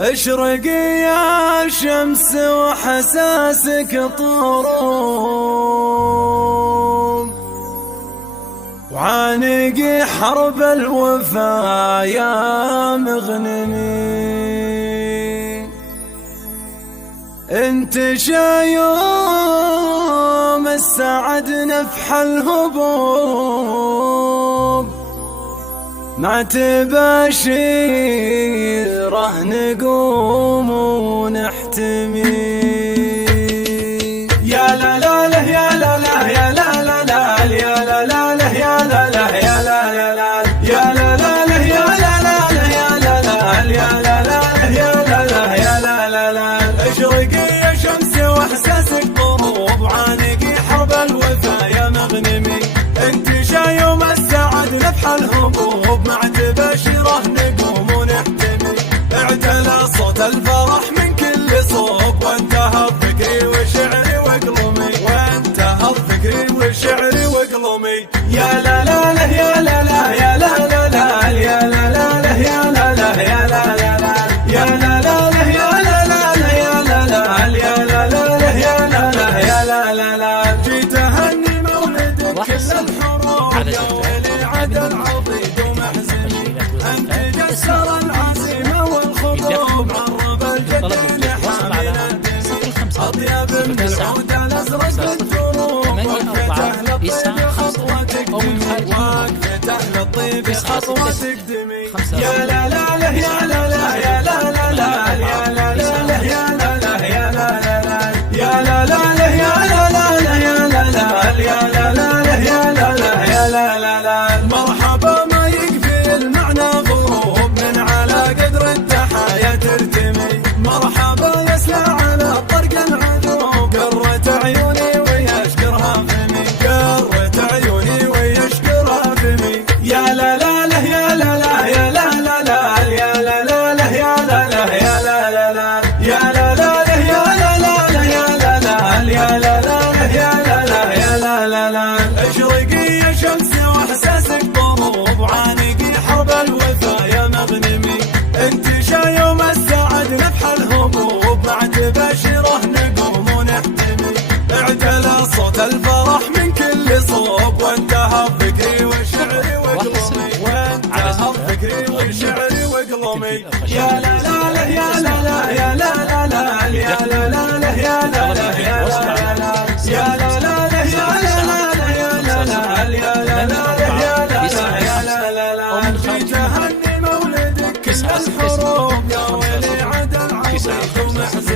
اشرقي يا شمس وحساسك طروب، وعانقي حرب الوفا يا مغنمي. انت شايوم السعد نفح الهبوب، مع تباشيره نقوم ونحتمي. يا لا لا لا يا لا لا يا لا لا لا يا لا لا لا يا لا لا يا لا لا لا يا لا لا لا يا لا لا لا يا لا لا يا لا لا يا لا لا يا لا لا لا. اشرقي يا شمس واحساسك طروب، وعانقي حرب الوفا يا مغنمي. انت شايوم السعد نفح الهبوب، مع تباشره نقوم ونحتمي. اعتلى صوت الفرح من كل صوب، وانتهى فكري وشعري وقلمي، وانتهى فكري وشعري وقلمي. يا لا لا لا يا لا لا يا لا لا لا يا لا لا لا يا لا لا يا لا لا لا يا لا لا لا يا لا لا لا يا لا لا يا لا لا لا يا لا لا يا لا لا لا. جيت اهني مولدك كل الحروب، يا ويلي عدل عضيد ومحزني. انت جسر العزيمه والخطوب، عرب الجد لحامل الدمي. اطيب من العود الازرق الدروب، وقفه اهل الطيب خطوه تقدمي، وقفه اهل الطيب خطوه تقدمي. يا لا لا لا يا لا لا يا لا لا لا يا لا لا لا يا لا لا يا لا لا لا يا لا لا لا يا لا لا لا يا لا لا يا لا لا لا يا لا لا يا لا لا لا. مرحبا ما يكفي المعنى غروب، من على قدر التحايا ترتمي. مرحبا يسلى على طرق العذوب، قرة عيوني ويشكرها فمي، قرة عيوني ويشكرها فمي. يا لا لا لا يا لا لا يا لا لا لا يا لا لا لا يا لا لا يا لا لا لا يا لا لا لا يا لا لا لا يا لا لا يا لا لا يا لا لا يا لا لا لا. اشرقي يا شمس واحساسك طروب، وعانقي حرب الوفا يا مغنمي. انت شايوم السعد نفح الهبوب، مع تباشره نقوم ونحتمي. اعتلى صوت الفرح من كل صوب، وانتهى فكري وشعري وقلمي، وانتهى فكري وشعري وقلمي. يا لا لا لا يا لا لا يا لا لا لا يا لا لا لا يا لا لا يا لا لا يا لا لا لا يا لا لا لا يا لا لا يا لا لا يا لا لا لا. جيت اهني مولدك كل الحروب، يا ويلي عدل عضيد ومحزن.